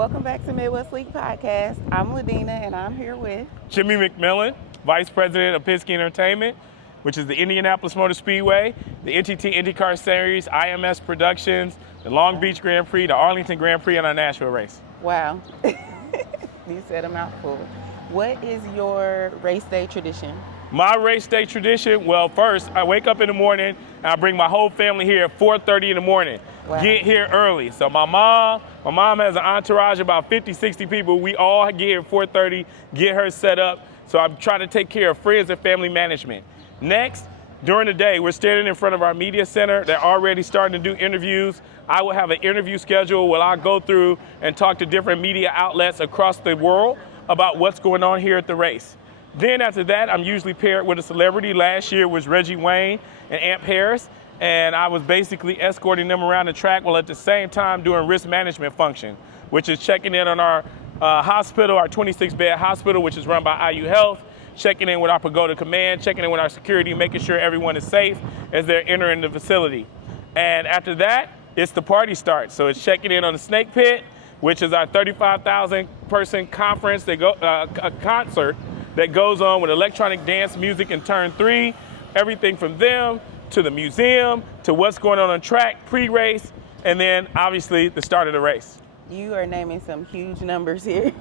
Welcome back to Midwest League Podcast. I'm Ladina, and I'm here with Jimmie McMillian, Vice President of Penske Entertainment, which is the Indianapolis Motor Speedway, the NTT IndyCar Series, IMS Productions, the Long Beach Grand Prix, the Arlington Grand Prix, and our Nashville race. Wow. You said a mouthful. What is your race day tradition? My race day tradition, well, first, I wake up in the morning, and I bring my whole family here at 4:30 in the morning. Wow. Get here early. So my mom has an entourage of about 50, 60 people. We all get here at 4:30, get her set up. So I'm trying to take care of friends and family management. Next, during the day, we're standing in front of our media center. They're already starting to do interviews. I will have an interview schedule where I'll go through and talk to different media outlets across the world about what's going on here at the race. Then after that, I'm usually paired with a celebrity. Last year was Reggie Wayne and Aunt Paris, and I was basically escorting them around the track while at the same time doing risk management function, which is checking in on our hospital, our 26-bed hospital, which is run by IU Health, checking in with our Pagoda Command, checking in with our security, making sure everyone is safe as they're entering the facility. And after that, it's the party starts. So it's checking in on the Snake Pit, which is our 35,000 person conference, a concert that goes on with electronic dance music in turn 3, everything from them to the museum to what's going on track, pre-race, and then obviously the start of the race. You are naming some huge numbers here.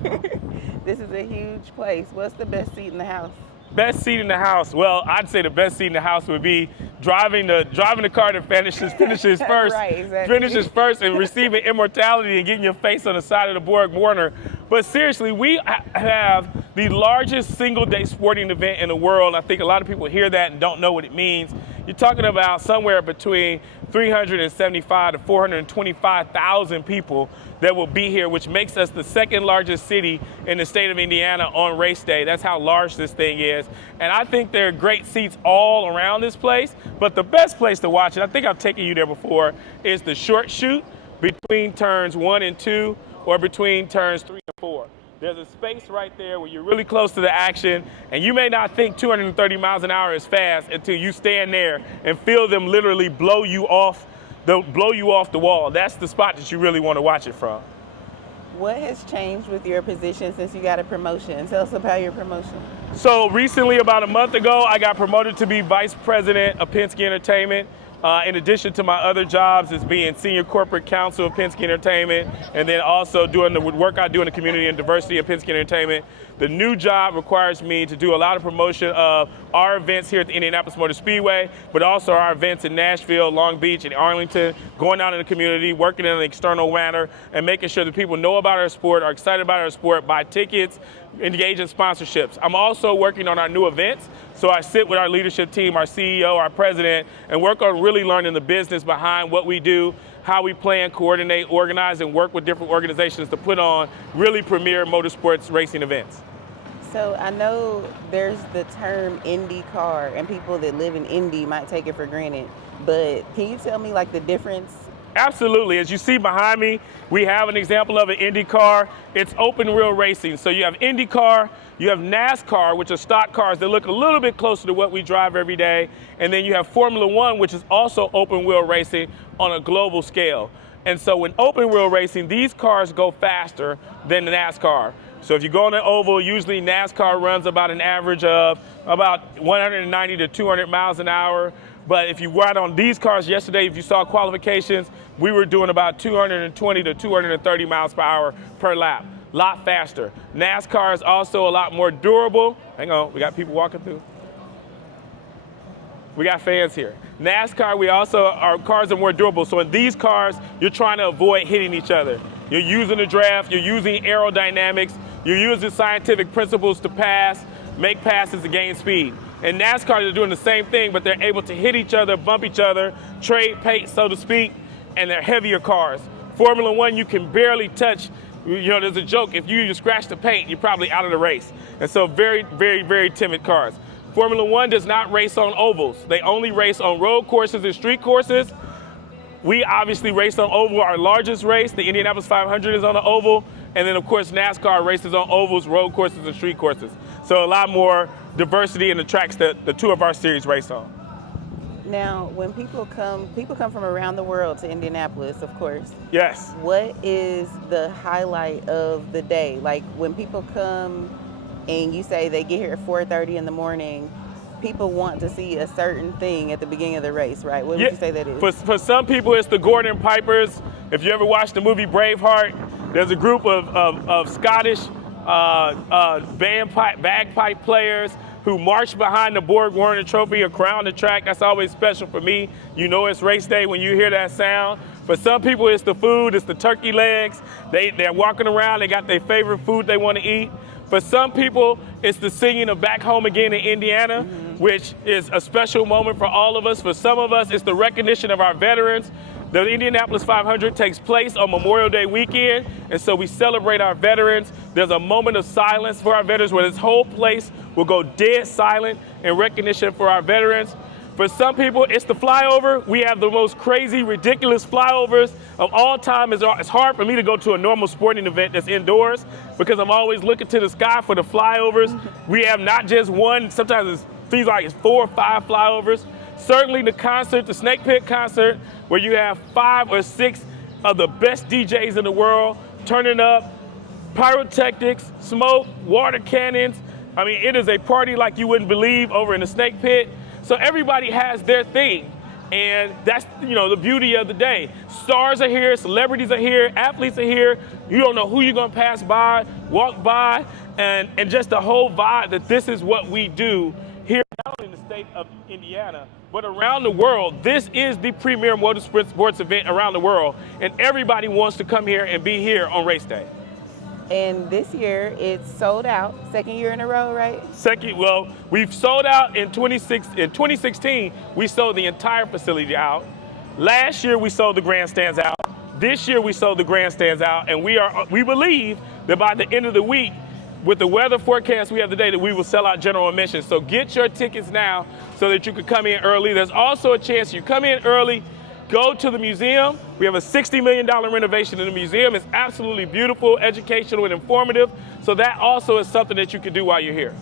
This is a huge place. What's the best seat in the house? Best seat in the house. Well, I'd say the best seat in the house would be driving the car that finishes first. Right, exactly. Finishes first and receiving immortality and getting your face on the side of the Borg Warner. But seriously, we have the largest single-day sporting event in the world. I think a lot of people hear that and don't know what it means. You're talking about somewhere between 375 to 425,000 people that will be here, which makes us the second largest city in the state of Indiana on race day. That's how large this thing is. And I think there are great seats all around this place, but the best place to watch it, I think I've taken you there before, is the short chute between turns 1 and 2 or between turns 3 and 4. There's a space right there where you're really close to the action, and you may not think 230 miles an hour is fast until you stand there and feel them literally blow you off the wall. That's the spot that you really want to watch it from. What has changed with your position since you got a promotion? Tell us about your promotion. So recently, about a month ago, I got promoted to be Vice President of Penske Entertainment. In addition to my other jobs as being Senior Corporate Counsel of Penske Entertainment, and then also doing the work I do in the community and diversity of Penske Entertainment. The new job requires me to do a lot of promotion of our events here at the Indianapolis Motor Speedway, but also our events in Nashville, Long Beach, and Arlington, going out in the community, working in an external manner, and making sure that people know about our sport, are excited about our sport, buy tickets, engage in sponsorships. I'm also working on our new events. So I sit with our leadership team, our CEO, our president, and work on really learning the business behind what we do, how we plan, coordinate, organize, and work with different organizations to put on really premier motorsports racing events. So I know there's the term Indy car, and people that live in Indy might take it for granted, but can you tell me like the difference? Absolutely. As you see behind me, we have an example of an Indy car. It's open wheel racing. So you have Indy car, you have NASCAR, which are stock cars that look a little bit closer to what we drive every day. And then you have Formula One, which is also open wheel racing on a global scale. And so in open wheel racing, these cars go faster than the NASCAR. So if you go on an oval, usually NASCAR runs about an average of about 190 to 200 miles an hour. But if you ride on these cars yesterday, if you saw qualifications, we were doing about 220 to 230 miles per hour per lap. A lot faster. NASCAR is also a lot more durable. Hang on, we got people walking through. We got fans here. NASCAR, our cars are more durable. So in these cars, you're trying to avoid hitting each other. You're using the draft, you're using aerodynamics, you're using scientific principles to pass, make passes to gain speed. And NASCAR, they're doing the same thing, but they're able to hit each other, bump each other, trade pace, so to speak, and they're heavier cars. Formula One, you can barely touch. There's a joke, if you scratch the paint, you're probably out of the race. And so very, very, very timid cars. Formula One does not race on ovals. They only race on road courses and street courses. We obviously race on oval. Our largest race, the Indianapolis 500, is on the oval. And then, of course, NASCAR races on ovals, road courses, and street courses. So a lot more diversity in the tracks that the two of our series race on. Now, when people come from around the world to Indianapolis, of course. Yes. What is the highlight of the day? Like when people come and you say they get here at 4:30 in the morning, people want to see a certain thing at the beginning of the race, right? What would you say that is? For some people, it's the Gordon Pipers. If you ever watched the movie Braveheart, there's a group of Scottish bagpipe players who march behind the Borg Warner Trophy around the track. That's always special for me. You know it's race day when you hear that sound. For some people, it's the food, it's the turkey legs. They're walking around, they got their favorite food they want to eat. For some people, it's the singing of Back Home Again in Indiana, which is a special moment for all of us. For some of us, it's the recognition of our veterans. The Indianapolis 500 takes place on Memorial Day weekend, and so we celebrate our veterans. There's a moment of silence for our veterans where this whole place will go dead silent in recognition for our veterans. For some people, it's the flyover. We have the most crazy, ridiculous flyovers of all time. It's hard for me to go to a normal sporting event that's indoors because I'm always looking to the sky for the flyovers. We have not just one, sometimes it feels like it's 4 or 5 flyovers. Certainly the concert, the Snake Pit concert, where you have 5 or 6 of the best DJs in the world turning up, pyrotechnics, smoke, water cannons. I mean, it is a party like you wouldn't believe over in the Snake Pit. So everybody has their thing, and that's, the beauty of the day. Stars are here, celebrities are here, athletes are here. You don't know who you're gonna pass by, walk by, and just the whole vibe that this is what we do here, not only in the state of Indiana, but around the world. This is the premier motorsports event around the world, and everybody wants to come here and be here on race day. And this year, it's sold out. Second year in a row, right? Well, we've sold out in 2016, we sold the entire facility out. Last year, we sold the grandstands out. This year, we sold the grandstands out, and we believe that by the end of the week, with the weather forecast we have today, that we will sell out general admission. So get your tickets now so that you can come in early. There's also a chance you come in early, go to the museum. We have a $60 million renovation in the museum. It's absolutely beautiful, educational, and informative. So that also is something that you can do while you're here.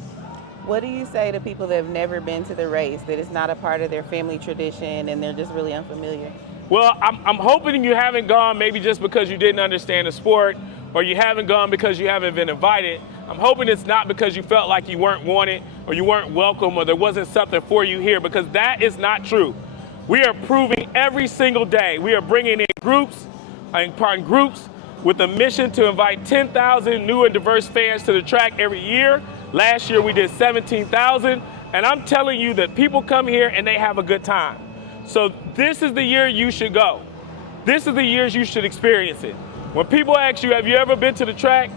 What do you say to people that have never been to the race, that it's not a part of their family tradition and they're just really unfamiliar? Well, I'm hoping you haven't gone maybe just because you didn't understand the sport, or you haven't gone because you haven't been invited. I'm hoping it's not because you felt like you weren't wanted, or you weren't welcome, or there wasn't something for you here, because that is not true. We are proving every single day. We are bringing in groups with a mission to invite 10,000 new and diverse fans to the track every year. Last year we did 17,000, and I'm telling you that people come here and they have a good time. So this is the year you should go. This is the years you should experience it. When people ask you, have you ever been to the track?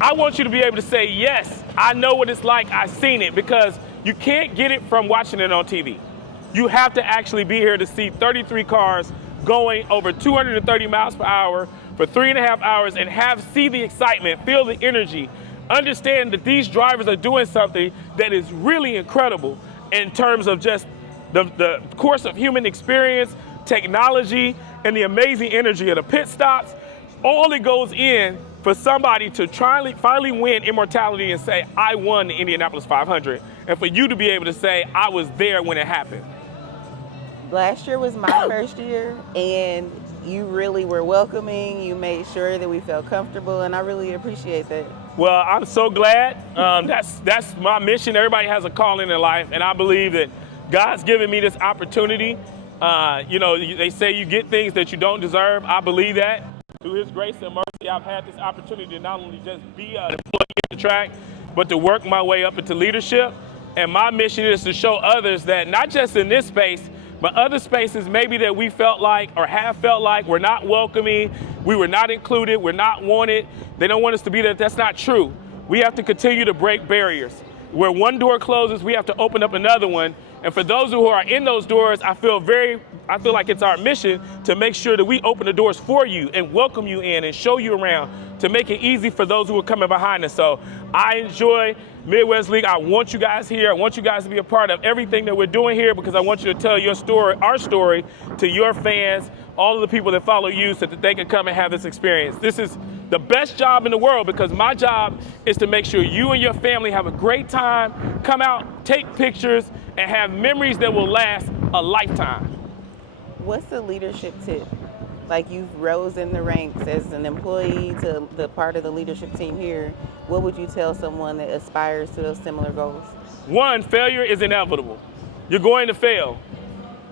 I want you to be able to say, yes, I know what it's like, I've seen it, because you can't get it from watching it on TV. You have to actually be here to see 33 cars going over 230 miles per hour for 3.5 hours and see the excitement, feel the energy, understand that these drivers are doing something that is really incredible in terms of just the course of human experience, technology, and the amazing energy of the pit stops. All it goes in for somebody to finally win immortality and say, I won the Indianapolis 500, and for you to be able to say, I was there when it happened. Last year was my first year, and you really were welcoming. You made sure that we felt comfortable, and I really appreciate that. Well, I'm so glad. That's my mission. Everybody has a calling in life, and I believe that God's given me this opportunity. They say you get things that you don't deserve. I believe that. Through His grace and mercy, I've had this opportunity to not only just be an employee at the track, but to work my way up into leadership. And my mission is to show others that not just in this space, but other spaces maybe that we felt like or have felt like we're not welcoming, we were not included, we're not wanted, they don't want us to be there. That's not true. We have to continue to break barriers. Where one door closes, we have to open up another one. And for those who are in those doors, I feel like it's our mission to make sure that we open the doors for you and welcome you in and show you around, to make it easy for those who are coming behind us. So I enjoy Midwest League. I want you guys here. I want you guys to be a part of everything that we're doing here, because I want you to tell your story, our story, to your fans, all of the people that follow you, so that they can come and have this experience. This is the best job in the world, because my job is to make sure you and your family have a great time, come out, take pictures, and have memories that will last a lifetime. What's the leadership tip? Like, you've rose in the ranks as an employee to the part of the leadership team here. What would you tell someone that aspires to those similar goals? One, failure is inevitable. You're going to fail,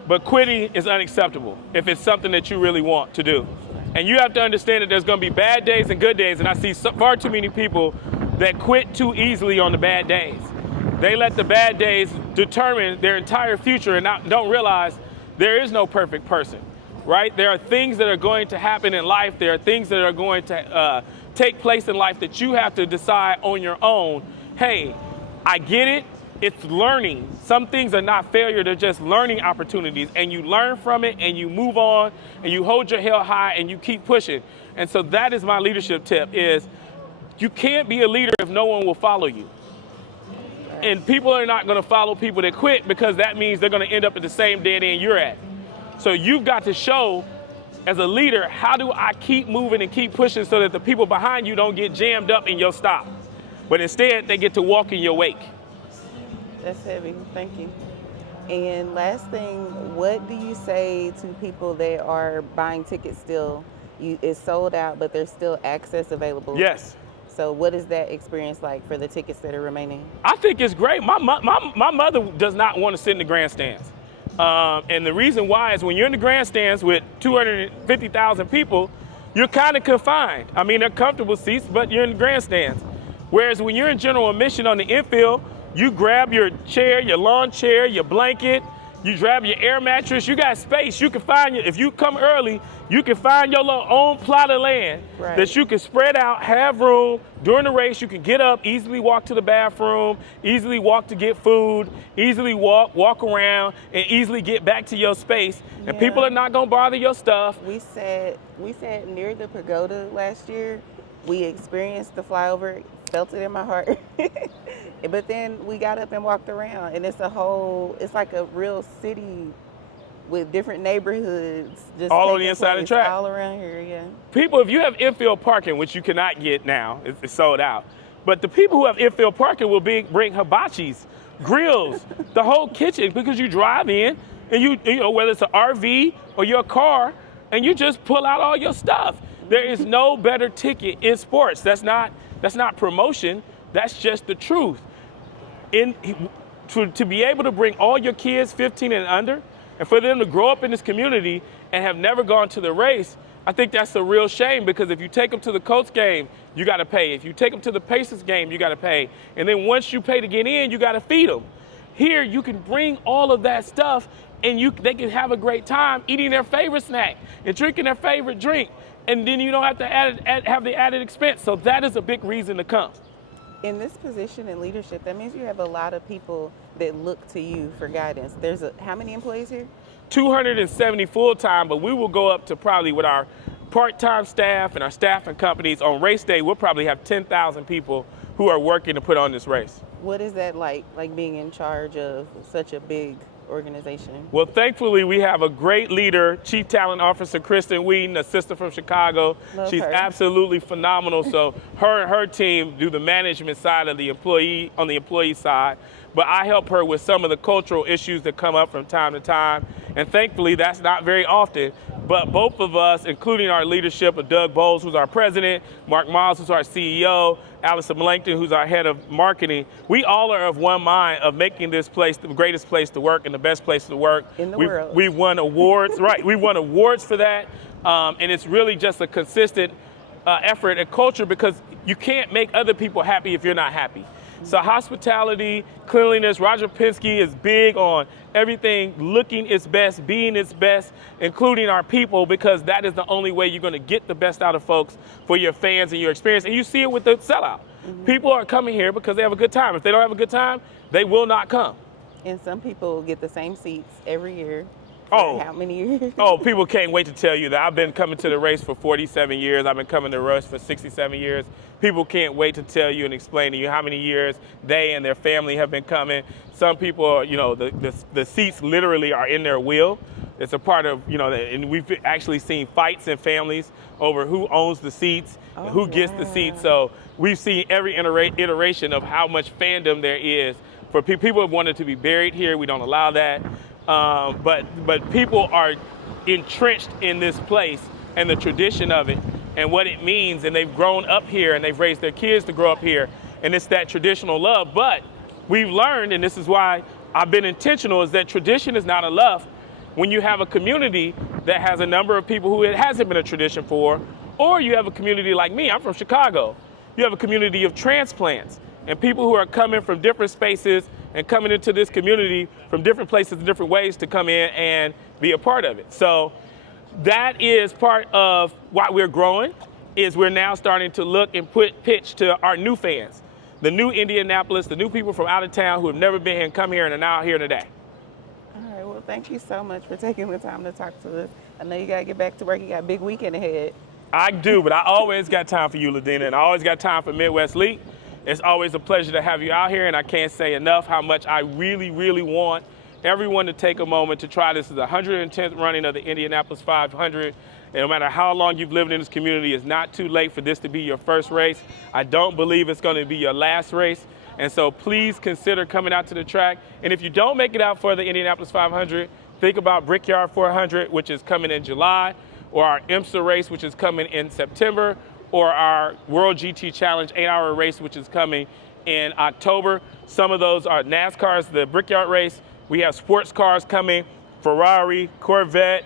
but quitting is unacceptable if it's something that you really want to do. And you have to understand that there's going to be bad days and good days, and I see far too many people that quit too easily on the bad days. They let the bad days determine their entire future and don't realize there is no perfect person, right? There are things that are going to happen in life. There are things that are going to take place in life that you have to decide on your own. Hey, I get it. It's learning. Some things are not failure, they're just learning opportunities, and you learn from it and you move on and you hold your head high and you keep pushing. And so that is my leadership tip, is you can't be a leader if no one will follow you. And people are not going to follow people that quit, because that means they're going to end up at the same dead end you're at. So you've got to show as a leader, how do I keep moving and keep pushing so that the people behind you don't get jammed up in your stop, but instead they get to walk in your wake. That's heavy. Thank you. And last thing, what do you say to people that are buying tickets still? It's sold out, but there's still access available. Yes. So what is that experience like for the tickets that are remaining? I think it's great. My mother does not want to sit in the grandstands. And the reason why is when you're in the grandstands with 250,000 people, you're kind of confined. I mean, they're comfortable seats, but you're in the grandstands. Whereas when you're in general admission on the infield, you grab your chair, your lawn chair, your blanket, you grab your air mattress, you got space. You can find, if you come early, you can find your little own plot of land that you can spread out, have room. During the race, you can get up, easily walk to the bathroom, easily walk to get food, easily walk around, and easily get back to your space. And people are not gonna bother your stuff. We sat near the pagoda last year. We experienced the flyover, felt it in my heart. But then we got up and walked around, and it's like a real city with different neighborhoods. Just all on the inside of the track. All around here, yeah. People, if you have infield parking, which you cannot get now, it's sold out. But the people who have infield parking will bring hibachis, grills, the whole kitchen, because you drive in, and you know, whether it's an RV or your car, and you just pull out all your stuff. There is no better ticket in sports. That's not promotion. That's just the truth. To be able to bring all your kids 15 and under, and for them to grow up in this community and have never gone to the race, I think that's a real shame, because if you take them to the Colts game, you got to pay. If you take them to the Pacers game, you got to pay. And then once you pay to get in, you got to feed them. Here, you can bring all of that stuff, and they can have a great time eating their favorite snack and drinking their favorite drink. And then you don't have to have the added expense. So that is a big reason to come. In this position in leadership, that means you have a lot of people that look to you for guidance. How many employees here? 270 full-time, but we will go up to probably, with our part-time staff and our staffing companies, on race day, we'll probably have 10,000 people who are working to put on this race. What is that like being in charge of such a big organization? Well, thankfully, we have a great leader, Chief Talent Officer Kristen Wheaton, a sister from Chicago. She's absolutely phenomenal. So her and her team do the management side of the employee, on the employee side. But I help her with some of the cultural issues that come up from time to time. And thankfully, that's not very often. But both of us, including our leadership of Doug Bowles, who's our president, Mark Miles, who's our CEO, Allison Blankton, who's our head of marketing, we all are of one mind of making this place the greatest place to work and the best place to work in the world. We've won awards, right? We won awards for that. And it's really just a consistent effort and culture, because you can't make other people happy if you're not happy. So hospitality, cleanliness, Roger Penske is big on everything looking its best, being its best, including our people, because that is the only way you're going to get the best out of folks for your fans and your experience. And you see it with the sellout. People are coming here because they have a good time. If they don't have a good time, they will not come. And some people get the same seats every year. Oh, how many years? Oh, people can't wait to tell you that. I've been coming to the race for 47 years. I've been coming to the race for 67 years. People can't wait to tell you and explain to you how many years they and their family have been coming. Some people, you know, the seats literally are in their will. It's a part of, and we've actually seen fights in families over who owns the seats, and who gets the seats. So we've seen every iteration of how much fandom there is for people have wanted to be buried here. We don't allow that. But people are entrenched in this place and the tradition of it and what it means. And they've grown up here and they've raised their kids to grow up here. And it's that traditional love. But we've learned, and this is why I've been intentional, is that tradition is not enough when you have a community that has a number of people who it hasn't been a tradition for, or you have a community like me, I'm from Chicago. You have a community of transplants and people who are coming from different spaces and coming into this community from different places and different ways to come in and be a part of it. So that is part of why we're growing, is we're now starting to look and pitch to our new fans, the new Indianapolis, the new people from out of town who have never been here and come here and are now here today. All right, well, thank you so much for taking the time to talk to us. I know you got to get back to work. You got a big weekend ahead. I do, but I always got time for you, Ladina, and I always got time for Midwest League. It's always a pleasure to have you out here, and I can't say enough how much I really, really want everyone to take a moment to try this. Is the 110th running of the Indianapolis 500. And no matter how long you've lived in this community, it's not too late for this to be your first race. I don't believe it's going to be your last race. And so please consider coming out to the track. And if you don't make it out for the Indianapolis 500, think about Brickyard 400, which is coming in July, or our IMSA race, which is coming in September, or our World GT Challenge 8-hour race, which is coming in October. Some of those are NASCAR's, the Brickyard race. We have sports cars coming, Ferrari, Corvette,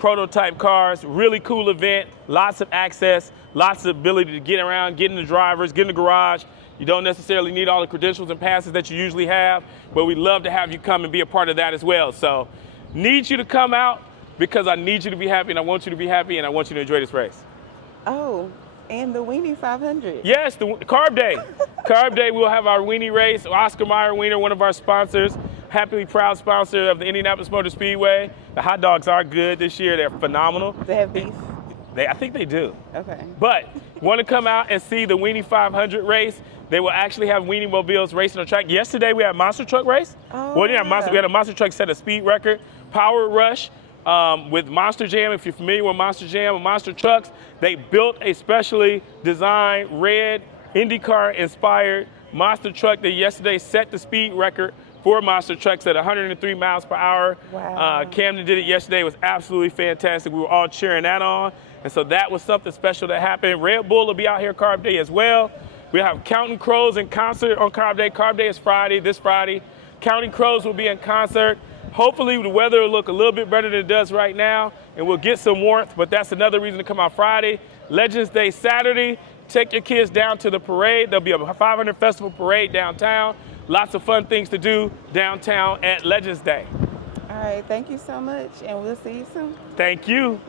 prototype cars, really cool event, lots of access, lots of ability to get around, get in the drivers, get in the garage. You don't necessarily need all the credentials and passes that you usually have, but we'd love to have you come and be a part of that as well. So need you to come out because I need you to be happy and I want you to be happy and I want you to enjoy this race. Oh, and the Weenie 500. Yes, the Carb Day. Carb Day, we'll have our Weenie race. Oscar Mayer Wiener, one of our sponsors, happily proud sponsor of the Indianapolis Motor Speedway. The hot dogs are good this year. They're phenomenal. Do they have beef? I think they do. Okay. But want to come out and see the Weenie 500 race? They will actually have Weenie mobiles racing on track. Yesterday we had a monster truck race. Oh, well, yeah, we had a monster truck set a speed record. Power Rush with Monster Jam. If you're familiar with Monster Jam and monster trucks, they built a specially designed red IndyCar-inspired monster truck that yesterday set the speed record for monster trucks at 103 miles per hour. Wow. Camden did it yesterday. It was absolutely fantastic. We were all cheering that on. And so that was something special that happened. Red Bull will be out here Carb Day as well. We have Counting Crows in concert on Carb Day. Carb Day is Friday, this Friday. Counting Crows will be in concert. Hopefully the weather will look a little bit better than it does right now, and we'll get some warmth, but that's another reason to come out Friday. Legends Day Saturday, take your kids down to the parade. There'll be a 500 Festival parade downtown. Lots of fun things to do downtown at Legends Day. All right, thank you so much, and we'll see you soon. Thank you.